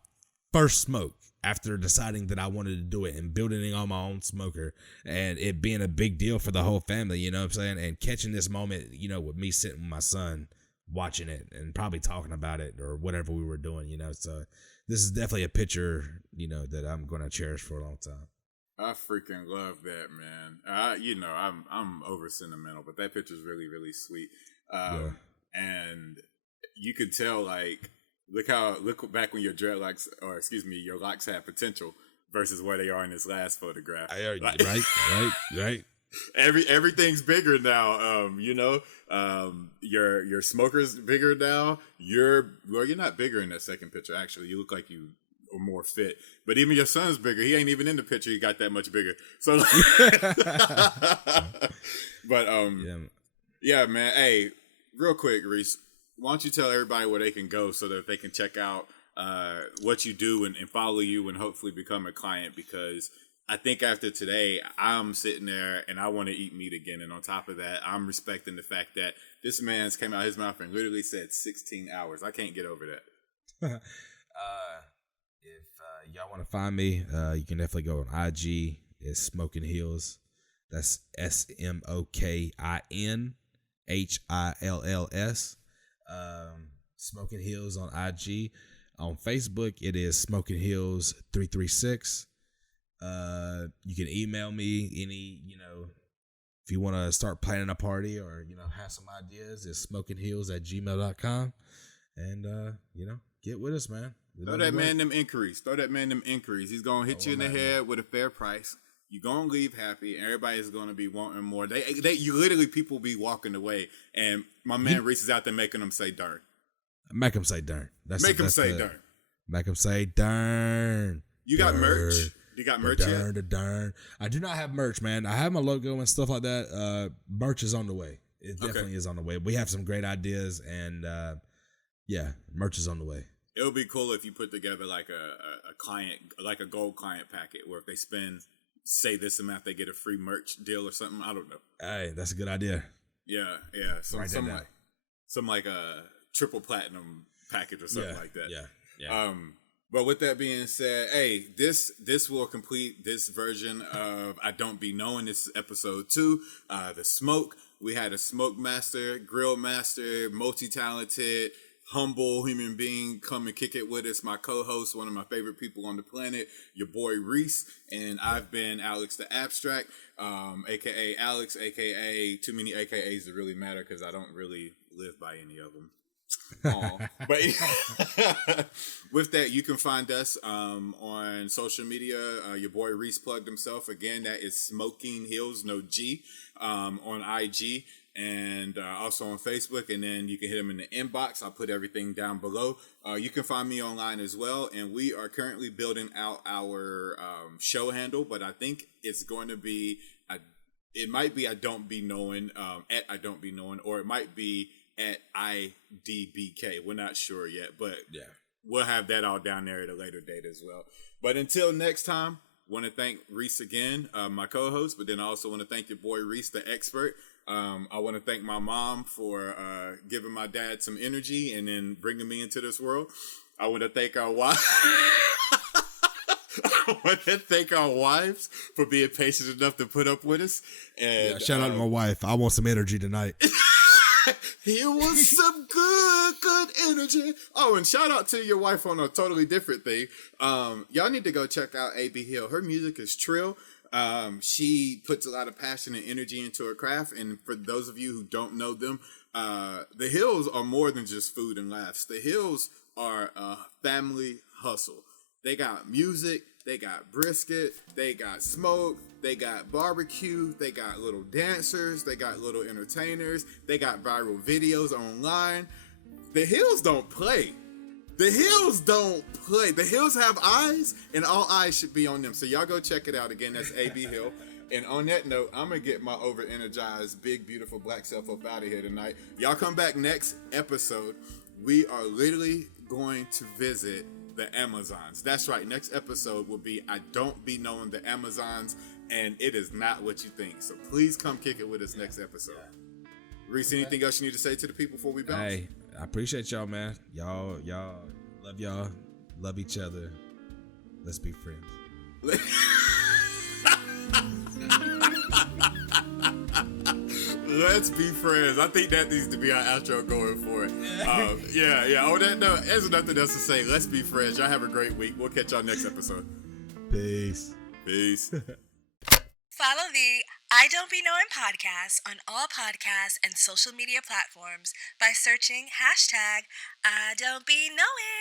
first smoke. After deciding that I wanted to do it and building it on my own smoker, and it being a big deal for the whole family, you know what I'm saying? And catching this moment, with me sitting with my son watching it and probably talking about it or whatever we were doing, So this is definitely a picture, that I'm going to cherish for a long time. I freaking love that, man. I'm over sentimental, but that picture's really, really sweet. And you could tell, look back when your dreadlocks, or your locks had potential versus where they are in this last photograph. Right. Everything's bigger now. Your smoker's bigger now. You're not bigger in that second picture. Actually, you look like you are more fit. But even your son's bigger. He ain't even in the picture. He got that much bigger. So, but yeah, man. Hey, real quick, Reese. Why don't you tell everybody where they can go so that they can check out what you do and follow you and hopefully become a client? Because I think after today, I'm sitting there and I want to eat meat again. And on top of that, I'm respecting the fact that this man's came out his mouth and literally said 16 hours. I can't get over that. If y'all want to find me, you can definitely go on IG. It's Smoking Hills. That's SMOKINHILLS. Smoking Hills on IG. On Facebook, it is Smoking Hills 336. You can email me any, if you want to start planning a party or, have some ideas, it's smokinghills@gmail.com. And, get with us, man. Throw that man them inquiries. He's going to hit you in the head with a fair price. You're going to leave happy. Everybody's going to be wanting more. You literally, people be walking away. And my man Reese is out there making them say darn. Make them say darn. Make them say darn. Make them say darn. You got merch? You got merch yet? Darn. I do not have merch, man. I have my logo and stuff like that. Merch is on the way. It definitely is on the way. We have some great ideas, and merch is on the way. It would be cool if you put together like a client, like a gold client packet, where if they spend, say, this amount, they get a free merch deal or something. I don't know. Hey, that's a good idea. Yeah. Some like a triple platinum package or something like that. Yeah. But with that being said, hey, this will complete this version of I Don't Be Knowing. This is episode 2. The smoke. We had a smoke master, grill master, multi-talented, humble human being come and kick it with us. My co-host, one of my favorite people on the planet, your boy Reese, and I've been Alex the Abstract, aka Alex, aka too many AKAs to really matter because I don't really live by any of them. But with that, you can find us on social media. Your boy Reese plugged himself again. That is Smoking Hills, no G, on IG and also on Facebook. And then you can hit him in the inbox. I'll put everything down below. You can find me online as well. And we are currently building out our show handle, but I think it's going to be it might be I Don't Be Knowing at I Don't Be Knowing, or it might be at IDBK. We're not sure yet, but we'll have that all down there at a later date as well. But until next time, want to thank Reese again, my co-host, but then I also want to thank your boy Reese, the expert. I want to thank my mom for giving my dad some energy and then bringing me into this world. I want to thank our wives. I want to thank our wives for being patient enough to put up with us. And shout out to my wife. I want some energy tonight. Here was some good energy. Oh, and shout out to your wife on a totally different thing. Y'all need to go check out A.B. Hill. Her music is trill. She puts a lot of passion and energy into her craft. And for those of you who don't know them, the Hills are more than just food and laughs. The Hills are a family hustle. They got music, they got brisket, they got smoke, they got barbecue, they got little dancers, they got little entertainers, they got viral videos online. The Hills don't play. The Hills don't play. The Hills have eyes, and all eyes should be on them. So y'all go check it out. Again, that's A.B. Hill. And on that note, I'm going to get my over-energized, big, beautiful black self up out of here tonight. Y'all come back next episode. We are literally going to visit the Amazons. That's right. Next episode will be I Don't Be Knowing the Amazons, and it is not what you think. So please come kick it with us next episode. Reese, anything else you need to say to the people before we bounce? Hey, I appreciate y'all, man. Y'all, love y'all. Love each other. Let's be friends. Let's be friends. I think that needs to be our outro going forward. Yeah. On that note, there's nothing else to say. Let's be friends. Y'all have a great week. We'll catch y'all next episode. Peace. Follow the I Don't Be Knowing podcast on all podcasts and social media platforms by searching #IDontBeKnowing.